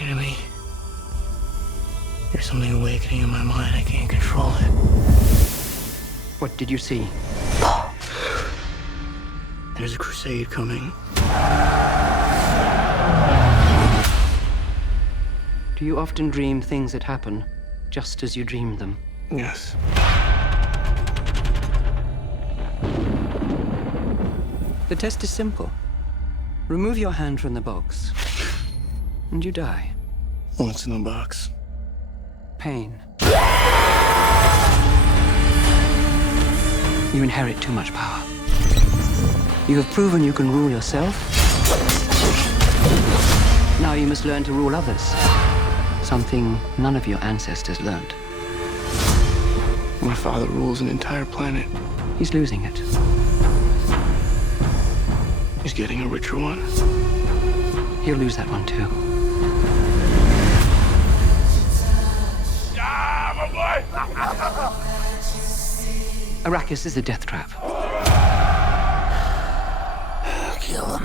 talking to me. There's something awakening in my mind. I can't control it. What did you see? There's a crusade coming. Do you often dream things that happen just as you dreamed them? Yes. The test is simple. Remove your hand from the box, and you die. What's in the box? Pain. You inherit too much power. You have proven you can rule yourself. Now you must learn to rule others. Something none of your ancestors learned. My father rules an entire planet. He's losing it. He's getting a richer one. He'll lose that one too. Yeah, my boy! Arrakis is a death trap. Kill him.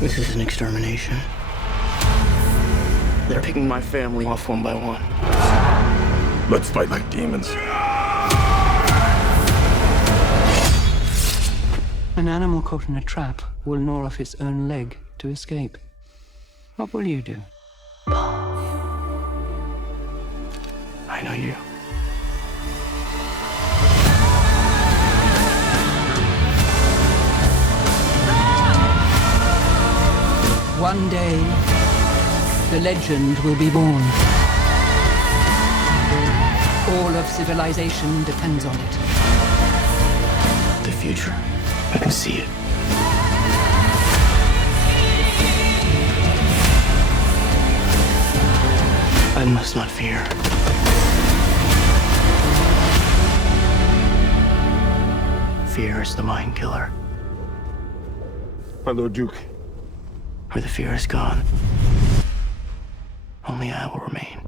This is an extermination. They're picking my family off one by one. Let's fight like demons. An animal caught in a trap will gnaw off its own leg to escape. What will you do? I know you. One day, the legend will be born. All of civilization depends on it. The future. I can see it. I must not fear. Fear is the mind killer. My Lord Duke. Where the fear is gone, only I will remain.